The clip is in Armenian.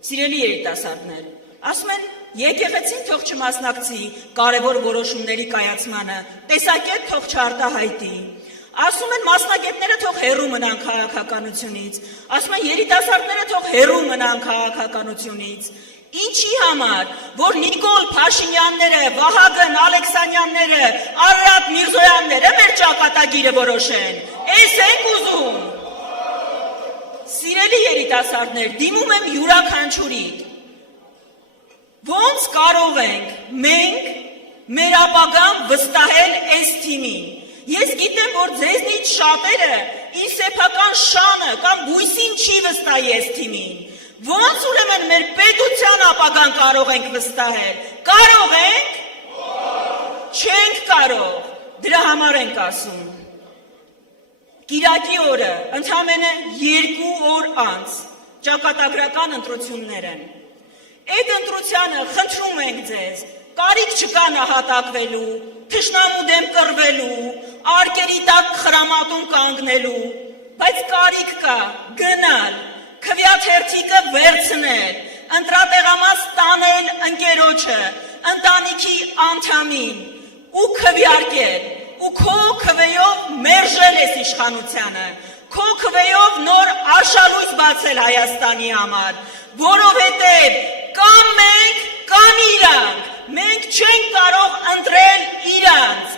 Սիրելի երիտասարդներ, ասում են, եկեղեցին թող չմասնակցի կարևոր որոշումների կայացմանը, տեսակետ թող չարտահայտի։ Ասում են, մասնագետները թող հեռու մնան քաղաքականությունից, ասում են, երիտասարդները թող հեռու մնան քաղաքականությունից։ Ինչի համար, որ Նիկոլ Փաշինյանները, Վահագն Ալեքսանյանները, Արարատ Միրզոյանները մեր ճակատագիրը որոշեն։ Էս ենք ուզում։ Սիրելի երիտասարդներ, դիմում եմ յուրաքանչյուրիդ։ Ոնց կարող ենք մենք մեր ապագան վստահել այս թիմին։ Ես գիտեմ, որ ձեզնից շատերը իր սեփական շանը կամ բույսին չի վստահի այս թիմին։ Ոնց ուրեմն մեր պետության ապագան կարող ենք վստահել։ Կարող ենք։ Չենք կարող։ Դրա համար ենք ասում։ Կիրակի օրը ընդամենը 2 օր անց ճակատագրական ընտրություններ են։ Այդ ընտրությանը խնդրում ենք ձեզ, կարիք չկա նահատակվելու, թշնամու դեմ կռվելու, արկերի տակ խրամատում կանգնելու, բայց կարիք կա գնալ, քվեաթերթիկը վերցնել, ընտրատեղամաս տանել ընկերոջը, ընտանիքի անդամին ու քվեարկել, ու քո քվեով մերժել ես իշխանությանը, քո քվեով նոր արշալույս բացել Հայաստանի համար, որովհետև կամ մենք, կամ իրանք, մենք չենք կարող ընտրել իրանց,